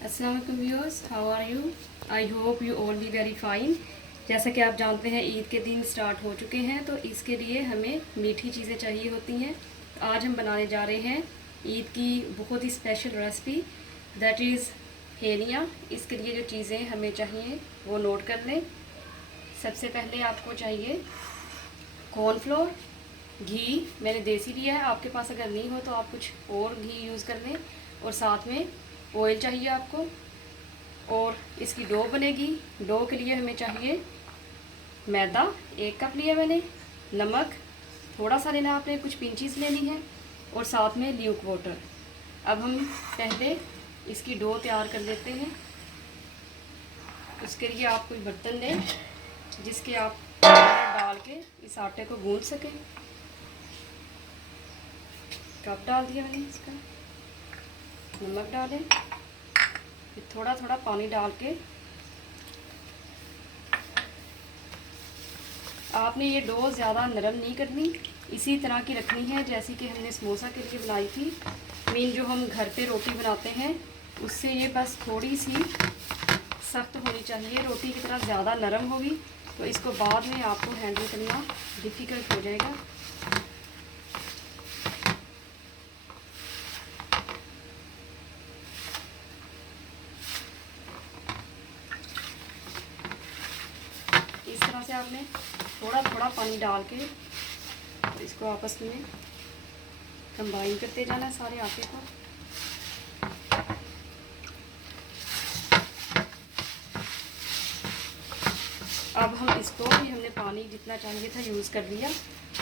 अस्सलाम वालेकुम viewers, how are you? I hope you all be very fine. जैसा कि आप जानते हैं ईद के दिन स्टार्ट हो चुके हैं, तो इसके लिए हमें मीठी चीज़ें चाहिए होती हैं। आज हम बनाने जा रहे हैं ईद की बहुत ही स्पेशल रेसिपी, दैट इज़ हेनिया। इसके लिए जो चीज़ें हमें चाहिए वो नोट कर लें। सबसे पहले आपको चाहिए कॉर्नफ्लोर, घी मैंने देसी लिया है, आपके पास अगर नहीं हो तो आप कुछ और घी यूज़ कर लें। और साथ में ऑयल चाहिए आपको, और इसकी डो बनेगी। डो के लिए हमें चाहिए मैदा, 1 कप लिया मैंने, नमक थोड़ा सा लेना आपने, कुछ पिंचीज लेनी है, और साथ में ल्यूक वाटर। अब हम पहले इसकी डो तैयार कर लेते हैं। उसके लिए आप कोई बर्तन लें जिसके आप डाल के इस आटे को गूंथ सकें। कप डाल दिया मैंने इसका, नमक डालें, फिर थोड़ा थोड़ा पानी डाल के आपने ये डो ज़्यादा नरम नहीं करनी, इसी तरह की रखनी है जैसी कि हमने समोसा के लिए बनाई थी। मीन जो हम घर पे रोटी बनाते हैं उससे ये बस थोड़ी सी सख्त होनी चाहिए, रोटी की तरह ज़्यादा नरम होगी तो इसको बाद में आपको हैंडल करना डिफ़िकल्ट हो जाएगा। इस तरह से आपने थोड़ा थोड़ा पानी डाल के इसको आपस में कंबाइन करते जाना है सारे आटे को। अब हम इसको भी हमने पानी जितना चाहिए था यूज़ कर लिया।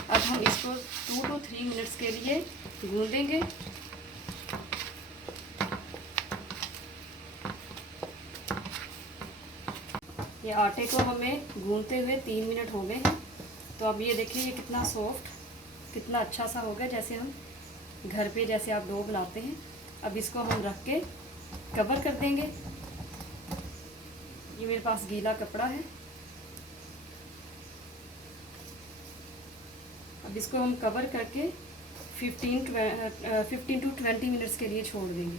अब हम इसको 2 to 3 मिनट्स के लिए गूंदेंगे। ये आटे को हमें गूंदते हुए 3 मिनट हो गए हैं। तो अब ये देखिए ये कितना सॉफ्ट, कितना अच्छा सा हो गया, जैसे हम घर पे जैसे आप डो बनाते हैं। अब इसको हम रख के कवर कर देंगे। ये मेरे पास गीला कपड़ा है। अब इसको हम कवर करके 15 to 20 मिनट्स के लिए छोड़ देंगे।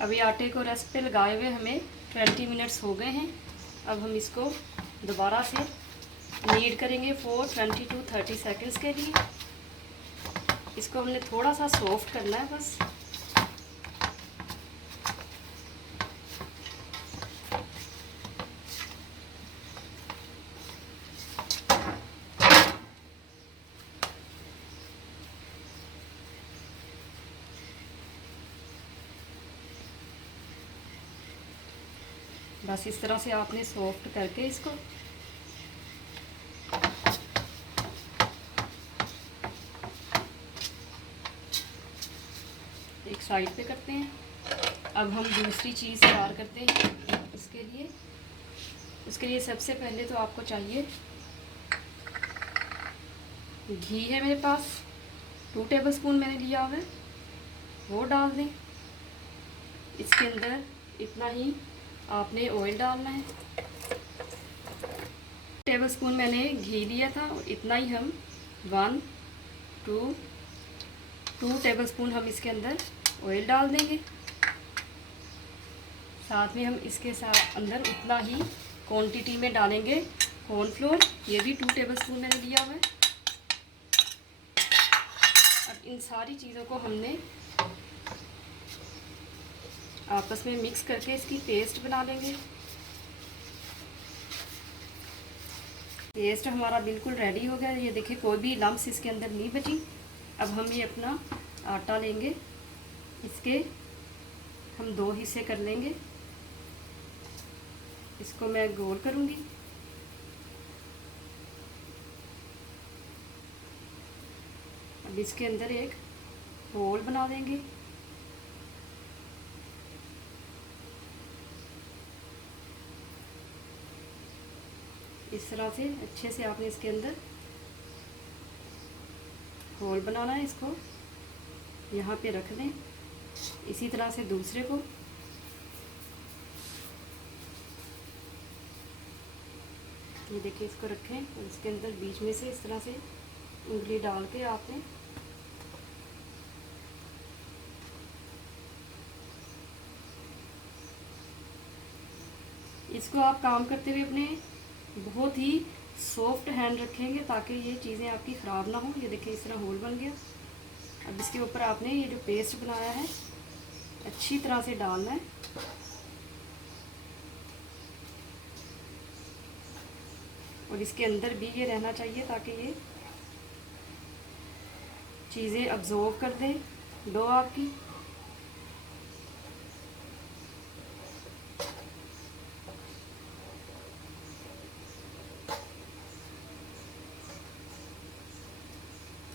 अभी आटे को रेस्ट पे लगाए हुए हमें 20 मिनट्स हो गए हैं। अब हम इसको दोबारा से नीड करेंगे फॉर 20 to 30 सेकेंड्स के लिए। इसको हमने थोड़ा सा सॉफ्ट करना है बस। बस इस तरह से आपने सॉफ्ट करके इसको एक साइड पे करते हैं। अब हम दूसरी चीज़ तैयार करते हैं उसके लिए सबसे पहले तो आपको चाहिए घी है मेरे पास, 2 टेबलस्पून मैंने लिया हुआ है, वो डाल दें। इसके अंदर इतना ही आपने ऑयल डालना है। टेबलस्पून मैंने घी लिया था और इतना ही हम 2 टेबलस्पून हम इसके अंदर ऑयल डाल देंगे। साथ में हम इसके साथ अंदर उतना ही क्वांटिटी में डालेंगे कॉर्नफ्लोर, ये भी 2 टेबलस्पून मैंने लिया हुआ है। अब इन सारी चीज़ों को हमने आपस में मिक्स करके इसकी पेस्ट बना लेंगे। पेस्ट हमारा बिल्कुल रेडी हो गया। ये देखिए कोई भी लम्स इसके अंदर नहीं बची। अब हम ये अपना आटा लेंगे, इसके हम 2 हिस्से कर लेंगे। इसको मैं गोल करूँगी। अब इसके अंदर एक होल बना देंगे। इस तरह से अच्छे से आपने इसके अंदर होल बनाना है। इसको यहाँ पे रख दें। इसी तरह से दूसरे को, ये देखिए इसको रखें और इसके अंदर बीच में से इस तरह से उंगली डाल के आपने इसको आप काम करते हुए अपने बहुत ही सॉफ्ट हैंड रखेंगे ताकि ये चीज़ें आपकी ख़राब ना हो। ये देखिए इस तरह होल बन गया। अब इसके ऊपर आपने ये जो पेस्ट बनाया है अच्छी तरह से डालना है। और इसके अंदर भी ये रहना चाहिए ताकि ये चीज़ें अब्जॉर्ब कर दें डो आपकी।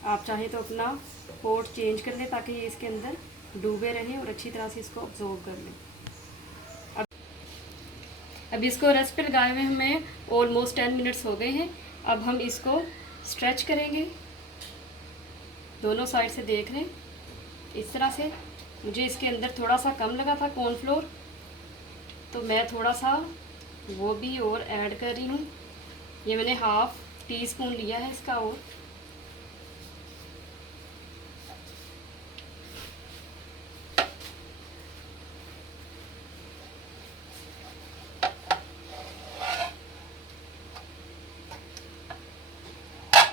आप चाहें तो अपना पोर्ट चेंज कर लें ताकि ये इसके अंदर डूबे रहें और अच्छी तरह से इसको अब्जॉर्ब कर लें। अब इसको रेस्ट पे लगाए हुए हमें ऑलमोस्ट 10 मिनट्स हो गए हैं। अब हम इसको स्ट्रेच करेंगे। दोनों साइड से देख रहे हैं इस तरह से। मुझे इसके अंदर थोड़ा सा कम लगा था कॉर्नफ्लोर, तो मैं थोड़ा सा वो भी और ऐड कर रही हूँ। ये मैंने हाफ टी स्पून लिया है इसका। और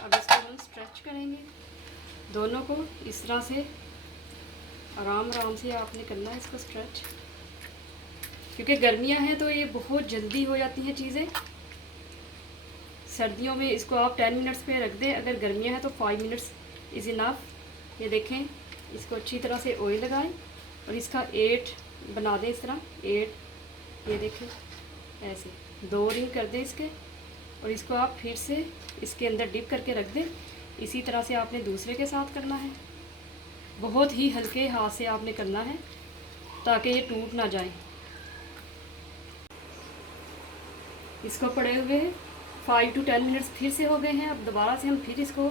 अब इसको हम स्ट्रेच करेंगे दोनों को इस तरह से। आराम आराम से आपने करना है इसको स्ट्रेच, क्योंकि गर्मियां हैं तो ये बहुत जल्दी हो जाती हैं चीज़ें। सर्दियों में इसको आप 10 मिनट्स पे रख दें, अगर गर्मियां हैं तो 5 मिनट्स इज़ इनफ। ये देखें, इसको अच्छी तरह से ऑयल लगाएं और इसका 8 बना दें इस तरह 8। ये देखें ऐसे 2 रिंग कर दें इसके, और इसको आप फिर से इसके अंदर डिप करके रख दें। इसी तरह से आपने दूसरे के साथ करना है। बहुत ही हल्के हाथ से आपने करना है ताकि ये टूट ना जाए। इसको पड़े हुए 5 to 10 मिनट्स फिर से हो गए हैं। अब दोबारा से हम फिर इसको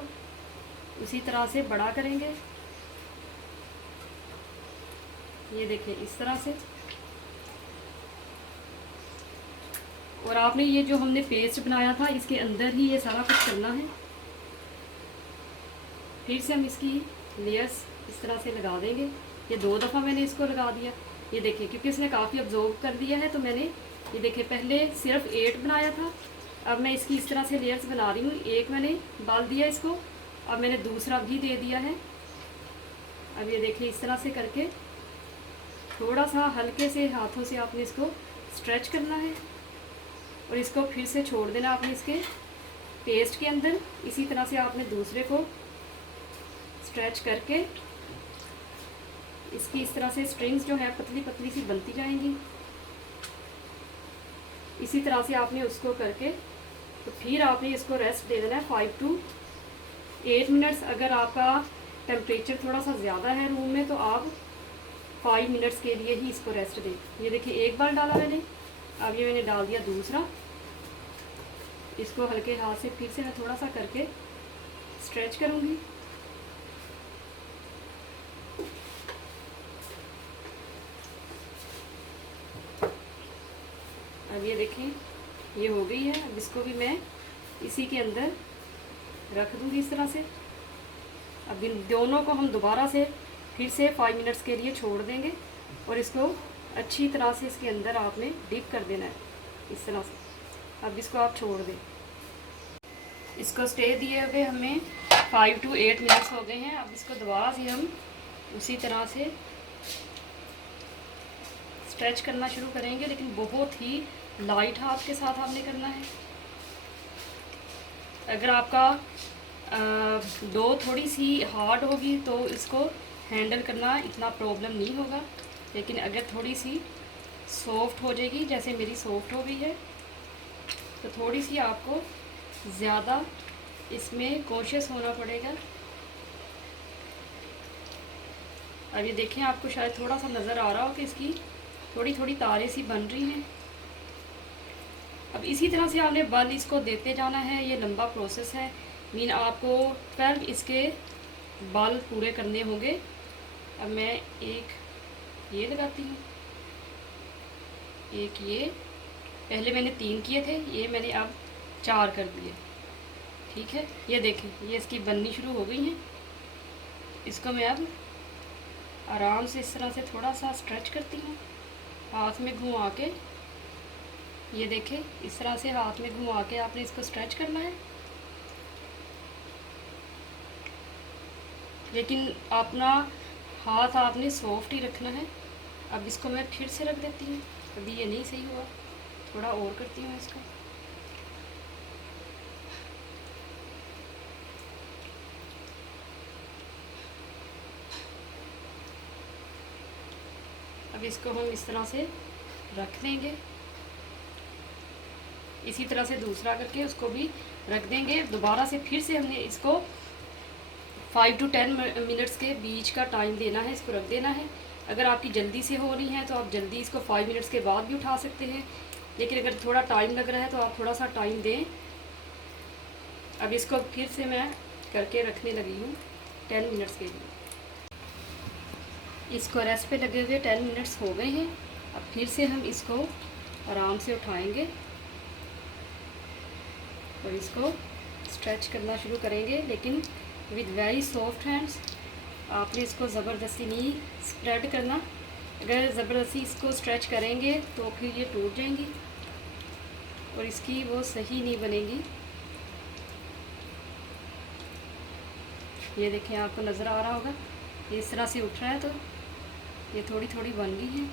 उसी तरह से बड़ा करेंगे। ये देखिए इस तरह से। और आपने ये जो हमने पेस्ट बनाया था इसके अंदर ही ये सारा कुछ करना है। फिर से हम इसकी लेयर्स इस तरह से लगा देंगे। ये 2 दफ़ा मैंने इसको लगा दिया। ये देखिए क्योंकि इसने काफ़ी अब्जॉर्ब कर दिया है, तो मैंने ये देखिए पहले सिर्फ 8 बनाया था। अब मैं इसकी इस तरह से लेयर्स बना रही हूँ। एक मैंने डाल दिया इसको, अब मैंने दूसरा भी दे दिया है। अब ये देखिए इस तरह से करके थोड़ा सा हल्के से हाथों से आपने इसको स्ट्रेच करना है और इसको फिर से छोड़ देना आपने इसके पेस्ट के अंदर। इसी तरह से आपने दूसरे को स्ट्रेच करके इसकी इस तरह से स्ट्रिंग्स जो है पतली पतली सी बनती जाएंगी। इसी तरह से आपने उसको करके तो फिर आपने इसको रेस्ट दे देना है 5 to 8 मिनट्स। अगर आपका टेम्परेचर थोड़ा सा ज़्यादा है रूम में तो आप 5 मिनट्स के लिए ही इसको रेस्ट दें। ये देखिए एक बार डाला मैंने, अब ये मैंने डाल दिया दूसरा। इसको हल्के हाथ से फिर से मैं थोड़ा सा करके स्ट्रेच करूँगी। अब ये देखें ये हो गई है। अब इसको भी मैं इसी के अंदर रख दूँगी इस तरह से। अब इन दोनों को हम दोबारा से फिर से 5 मिनट्स के लिए छोड़ देंगे और इसको अच्छी तरह से इसके अंदर आपने डिप कर देना है इस तरह से। अब इसको आप छोड़ दें। इसको स्टे दिए हुए हमें 5 to 8 मिनट्स हो गए हैं। अब इसको दोबारा से हम उसी तरह से स्ट्रेच करना शुरू करेंगे, लेकिन बहुत ही लाइट हाथ के साथ आपने करना है। अगर आपका डो थोड़ी सी हार्ड होगी तो इसको हैंडल करना इतना प्रॉब्लम नहीं होगा, लेकिन अगर थोड़ी सी सॉफ्ट हो जाएगी जैसे मेरी सॉफ्ट हो गई है तो थोड़ी सी आपको ज़्यादा इसमें कॉन्शियस होना पड़ेगा। अब ये देखें आपको शायद थोड़ा सा नज़र आ रहा हो कि इसकी थोड़ी थोड़ी तारें सी बन रही हैं। अब इसी तरह से आपने बल इसको देते जाना है। ये लंबा प्रोसेस है। मीन आपको 12 इसके बाल पूरे करने होंगे। अब मैं एक ये लगाती हूँ, एक ये, पहले मैंने 3 किए थे, ये मैंने अब 4 कर दिए। ठीक है, ये देखें ये इसकी बननी शुरू हो गई हैं। इसको मैं अब आराम से इस तरह से थोड़ा सा स्ट्रेच करती हूँ, हाथ में घुमा के ये देखें, इस तरह से हाथ में घुमा के आपने इसको स्ट्रेच करना है, लेकिन अपना हाथ आपने सॉफ्ट ही रखना है। अब इसको मैं फिर से रख देती हूँ, अभी ये नहीं सही हुआ, थोड़ा और करती हूँ इसको। अब इसको हम इस तरह से रख देंगे, इसी तरह से दूसरा करके उसको भी रख देंगे। दोबारा से फिर से हमने इसको 5 to 10 मिनट्स के बीच का टाइम देना है, इसको रख देना है। अगर आपकी जल्दी से हो रही है तो आप जल्दी इसको 5 मिनट्स के बाद भी उठा सकते हैं, लेकिन अगर थोड़ा टाइम लग रहा है तो आप थोड़ा सा टाइम दें। अब इसको फिर से मैं करके रखने लगी हूँ 10 मिनट्स के लिए। इसको रेस्ट पे लगे हुए 10 मिनट्स हो गए हैं। अब फिर से हम इसको आराम से उठाएंगे और इसको स्ट्रेच करना शुरू करेंगे, लेकिन विद वेरी सॉफ्ट हैंड्स। आपने इसको ज़बरदस्ती नहीं स्प्रेड करना, अगर ज़बरदस्ती इसको स्ट्रेच करेंगे तो फिर ये टूट जाएंगी और इसकी वो सही नहीं बनेगी। ये देखें, आपको नज़र आ रहा होगा, इस तरह से उठ रहा है तो ये थोड़ी थोड़ी बन गई है।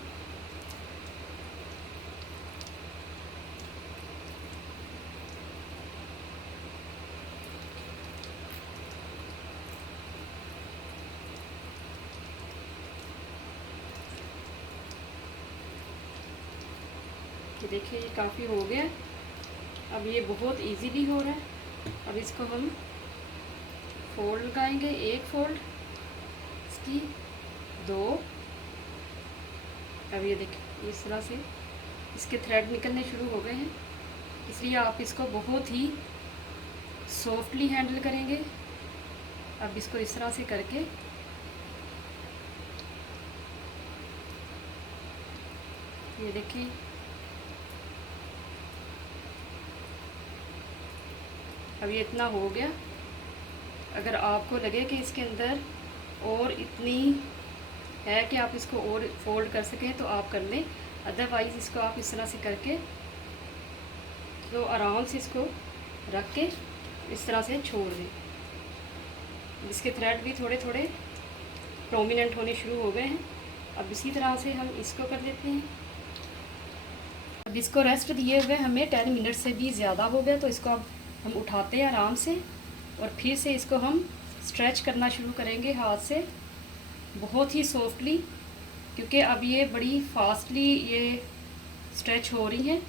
ये देखिए, ये काफ़ी हो गया। अब ये बहुत इजीली हो रहा है। अब इसको हम फोल्ड लगाएंगे, एक फोल्ड, इसकी दो। अब ये देखिए, इस तरह से इसके थ्रेड निकलने शुरू हो गए हैं, इसलिए आप इसको बहुत ही सॉफ्टली हैंडल करेंगे। अब इसको इस तरह से करके ये देखिए, अब ये इतना हो गया। अगर आपको लगे कि इसके अंदर और इतनी है कि आप इसको और फोल्ड कर सकें तो आप कर लें, अदरवाइज़ इसको आप इस तरह से करके तो आराम से इसको रख के इस तरह से छोड़ दें। इसके थ्रेड भी थोड़े थोड़े प्रोमिनेंट होने शुरू हो गए हैं। अब इसी तरह से हम इसको कर लेते हैं। अब इसको रेस्ट दिए हुए हमें 10 मिनट से भी ज़्यादा हो गया, तो इसको अब हम उठाते हैं आराम से और फिर से इसको हम स्ट्रेच करना शुरू करेंगे हाथ से, बहुत ही सॉफ्टली, क्योंकि अब ये बड़ी फास्टली ये स्ट्रेच हो रही हैं।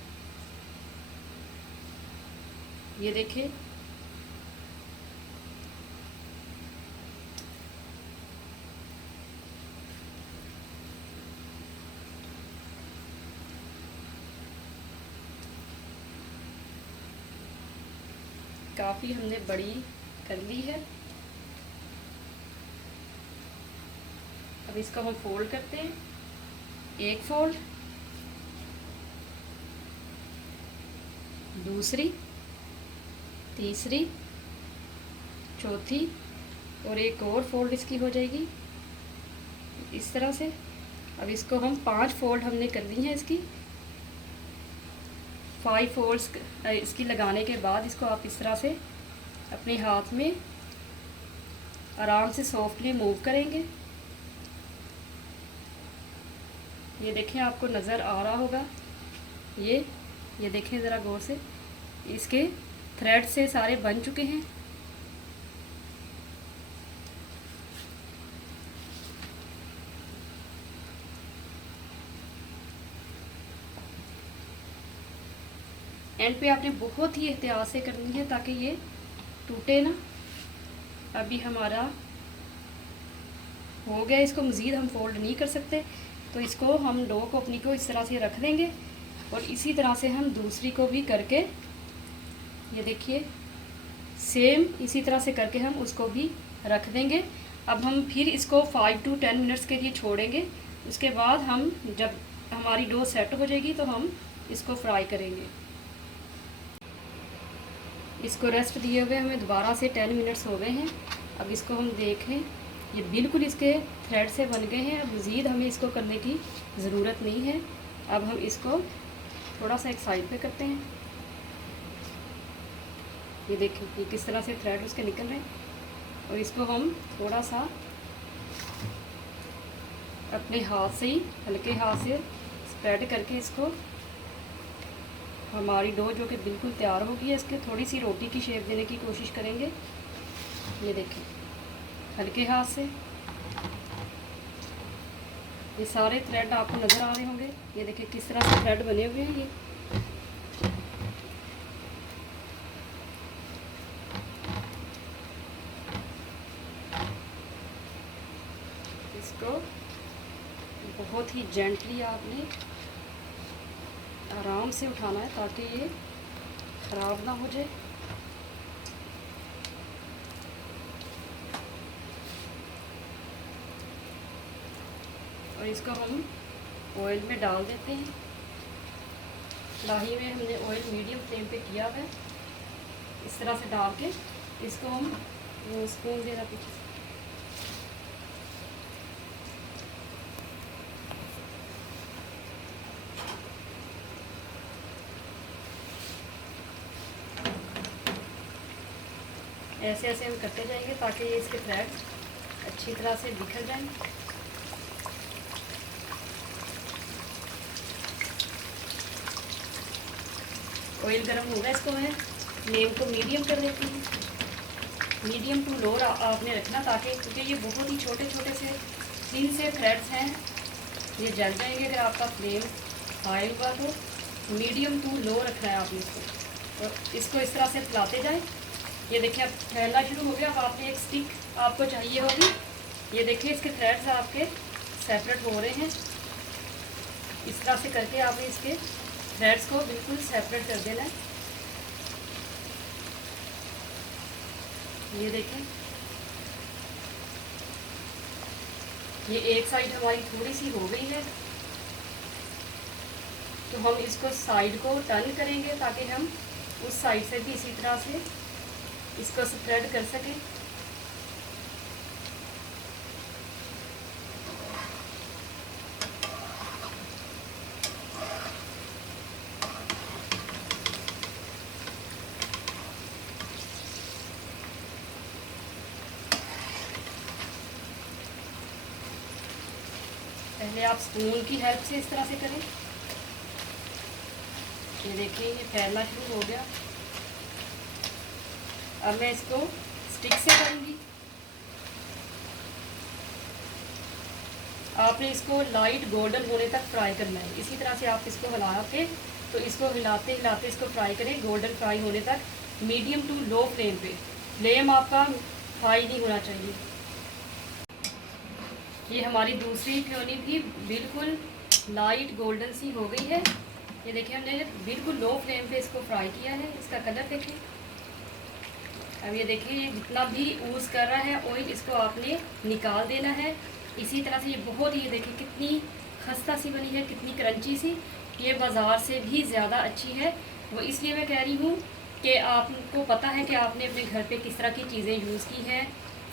ये देखिए, काफ़ी हमने बड़ी कर ली है। अब इसको हम फोल्ड करते हैं, एक फोल्ड, दूसरी, तीसरी, चौथी और एक और फोल्ड इसकी हो जाएगी इस तरह से। अब इसको हम 5 फोल्ड हमने कर ली हैं इसकी। 5 फोल्ड्स इसकी लगाने के बाद इसको आप इस तरह से अपने हाथ में आराम से सॉफ्टली मूव करेंगे। ये देखें, आपको नज़र आ रहा होगा, ये देखें ज़रा गौर से, इसके थ्रेड से सारे बन चुके हैं। एंड पे आपने बहुत ही एहतियात से करनी है ताकि ये टूटे ना। अभी हमारा हो गया, इसको मज़ीद हम फोल्ड नहीं कर सकते, तो इसको हम डो को अपनी को इस तरह से रख देंगे और इसी तरह से हम दूसरी को भी करके, ये देखिए, सेम इसी तरह से करके हम उसको भी रख देंगे। अब हम फिर इसको 5 to 10 मिनट्स के लिए छोड़ेंगे। उसके बाद हम जब हमारी डो सेट हो जाएगी तो हम इसको फ्राई करेंगे। इसको रेस्ट दिए हुए हमें दोबारा से 10 मिनट्स हो गए हैं। अब इसको हम देखें, ये बिल्कुल इसके थ्रेड से बन गए हैं। अब मज़ीद हमें इसको करने की ज़रूरत नहीं है। अब हम इसको थोड़ा सा एक साइड पे करते हैं। ये देखिए कि किस तरह से थ्रेड उसके निकल रहे हैं। और इसको हम थोड़ा सा अपने हाथ से ही हल्के हाथ से स्प्रेड करके इसको, हमारी डो जो कि बिल्कुल तैयार होगी है, इसके थोड़ी सी रोटी की शेप देने की कोशिश करेंगे। ये देखिए हल्के हाथ से। ये सारे थ्रेड आपको नज़र आ रहे होंगे। ये देखिए किस तरह से थ्रेड बने हुए हैं ये। इसको बहुत ही जेंटली आपने आराम से उठाना है ताकि ये ख़राब ना हो जाए। और इसको हम ऑयल में डाल देते हैं। कढ़ाई में हमने ऑयल मीडियम फ्लेम पे किया है। इस तरह से डाल के इसको हम स्पून देना पीछे से। ऐसे ऐसे हम करते जाएंगे ताकि ये इसके थ्रेड अच्छी तरह से बिखर जाएं। ऑयल गर्म होगा, इसको मैं फ्लेम को मीडियम कर देती हूँ। मीडियम टू लो आपने रखना ताकि, क्योंकि ये बहुत ही छोटे छोटे से थिन से थ्रेड्स हैं, ये जल जाएंगे अगर आपका फ्लेम हाई हुआ। तो मीडियम टू लो रखना है आपने इसको। और इसको इस तरह से फैलाते जाएं। ये देखिए अब फैलना शुरू हो गया। अब आपने एक स्टिक आपको चाहिए होगी। ये देखिए इसके थ्रेड्स आपके सेपरेट हो रहे हैं। इस तरह से करके आपने इसके थ्रेड्स को बिल्कुल सेपरेट कर देना है। ये देखें, ये एक साइड हमारी थोड़ी सी हो गई है, तो हम इसको साइड को टर्न करेंगे ताकि हम उस साइड से भी इसी तरह से इसको स्प्रेड कर सकें। पहले आप स्पून की हेल्प से इस तरह से करें। ये देखिए ये फैलना शुरू हो गया। अब मैं इसको स्टिक से करूँगी। आपने इसको लाइट गोल्डन होने तक फ्राई करना है। इसी तरह से आप इसको हिला के, तो इसको हिलाते हिलाते इसको फ्राई करें गोल्डन फ्राई होने तक, मीडियम टू लो फ्लेम पे। फ्लेम आपका हाई नहीं होना चाहिए। ये हमारी दूसरी फ्योनी भी बिल्कुल लाइट गोल्डन सी हो गई है। ये देखिए हमने बिल्कुल लो फ्लेम पे इसको फ्राई किया है। इसका कलर देखिए। अब ये देखिए जितना भी यूज़ कर रहा है ऑयल, इसको आपने निकाल देना है। इसी तरह से ये बहुत, ये देखिए कितनी खस्ता सी बनी है, कितनी क्रंची सी। ये बाज़ार से भी ज़्यादा अच्छी है। वो इसलिए मैं कह रही हूँ कि आपको पता है कि आपने अपने घर पे किस तरह की चीज़ें यूज़ की हैं,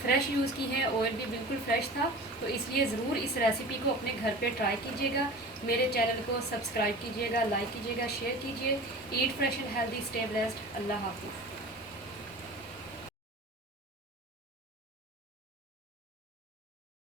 फ्रेश यूज़ की है। ऑयल भी बिल्कुल फ्रेश था। तो इसलिए ज़रूर इस रेसिपी को अपने घर पे ट्राई कीजिएगा। मेरे चैनल को सब्सक्राइब कीजिएगा, लाइक कीजिएगा, शेयर कीजिए। Eat fresh and healthy, stay blessed. अल्लाह हाफिज़।